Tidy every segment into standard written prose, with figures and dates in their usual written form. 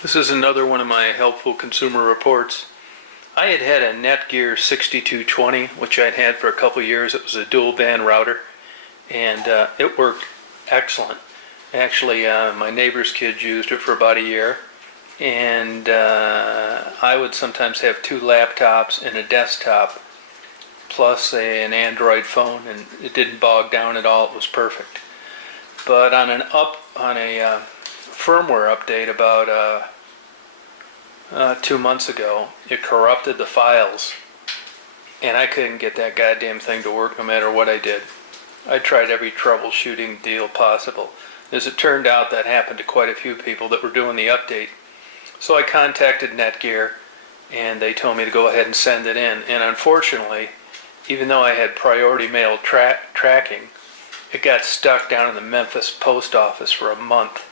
This is another one of my helpful consumer reports. I had had a Netgear 6220, which I'd had for a couple years. It was a dual band router, and it worked excellent. Actually, my neighbor's kids used it for about a year, and I would sometimes have two laptops and a desktop, plus an Android phone, and it didn't bog down at all. It was perfect. But on a firmware update about 2 months ago, it corrupted the files, and I couldn't get that goddamn thing to work no matter what I did. I tried every troubleshooting deal possible. As it turned out, that happened to quite a few people that were doing the update. So I contacted Netgear, and they told me to go ahead and send it in. And unfortunately, even though I had priority mail tracking, it got stuck down in the Memphis post office for a month.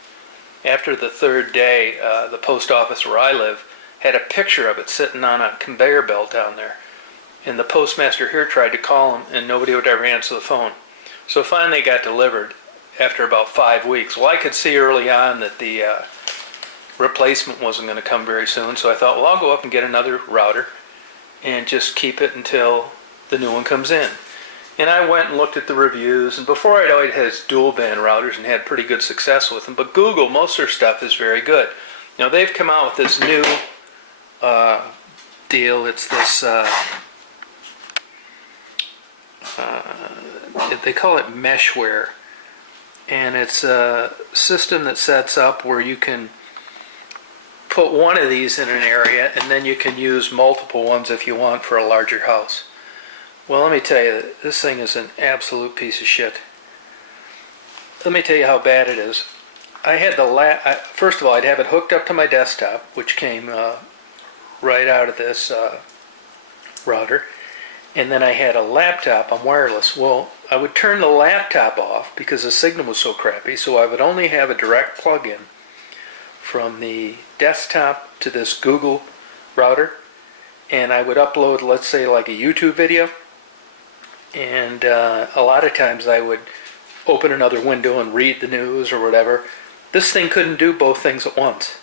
After the third day, the post office where I live had a picture of it sitting on a conveyor belt down there. And the postmaster here tried to call him, and nobody would ever answer the phone. So finally it got delivered after about 5 weeks. Well, I could see early on that the replacement wasn't going to come very soon, so I thought, well, I'll go up and get another router and just keep it until the new one comes in. And I went and looked at the reviews, and before I'd always had dual band routers and had pretty good success with them, but Google, most of their stuff is very good. Now they've come out with this new deal. It's this, they call it Meshware, and it's a system that sets up where you can put one of these in an area, and then you can use multiple ones if you want for a larger house. Well, let me tell you, this thing is an absolute piece of shit. Let me tell you how bad it is. I had first of all, I'd have it hooked up to my desktop, which came right out of this router, and then I had a laptop on wireless. Well, I would turn the laptop off because the signal was so crappy, so I would only have a direct plug-in from the desktop to this Google router, and I would upload, let's say, like a YouTube video. And a lot of times I would open another window and read the news or whatever. This thing couldn't do both things at once.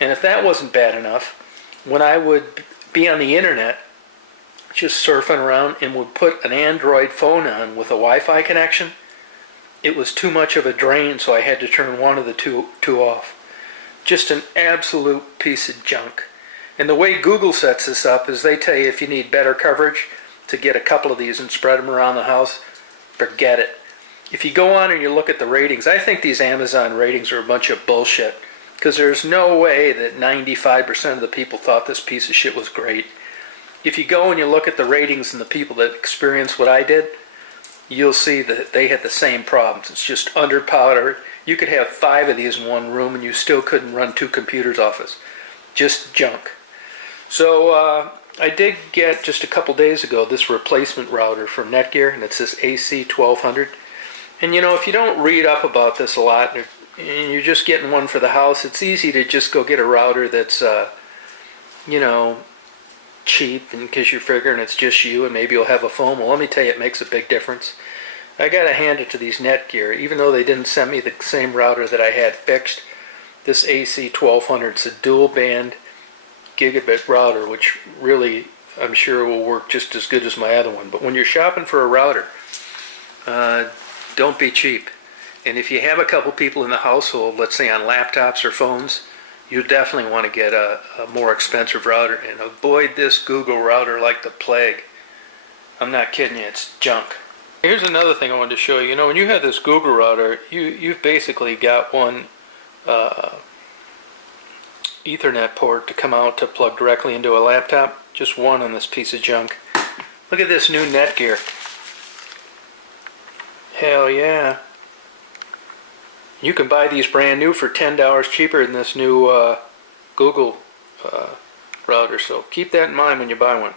And if that wasn't bad enough, when I would be on the internet just surfing around and would put an Android phone on with a Wi-Fi connection, it was too much of a drain, so I had to turn one of the two off. Just an absolute piece of junk. And the way Google sets this up is they tell you if you need better coverage, to get a couple of these and spread them around the house, forget it. If you go on and you look at the ratings, I think these Amazon ratings are a bunch of bullshit, because there's no way that 95% of the people thought this piece of shit was great. If you go and you look at the ratings and the people that experienced what I did, you'll see that they had the same problems. It's just underpowered. You could have 5 of these in one room and you still couldn't run 2 computers off it. Just junk. So I did get, just a couple days ago, this replacement router from Netgear, and it's this AC1200. And you know, if you don't read up about this a lot, and you're just getting one for the house, it's easy to just go get a router that's, you know, cheap, and because you're figuring it's just you and maybe you'll have a phone. Well, let me tell you, it makes a big difference. I gotta hand it to these Netgear. Even though they didn't send me the same router that I had fixed, this AC1200, it's a dual band gigabit router, which really I'm sure will work just as good as my other one. But when you're shopping for a router, don't be cheap. And if you have a couple people in the household, let's say on laptops or phones, you definitely want to get a more expensive router, and avoid this Google router like the plague. I'm not kidding you, it's junk. Here's another thing I wanted to show you. You know, when you have this Google router, you've basically got one Ethernet port to come out to plug directly into a laptop. Just one on this piece of junk. Look at this new Netgear. Hell yeah. You can buy these brand new for $10 cheaper than this new Google router, so keep that in mind when you buy one.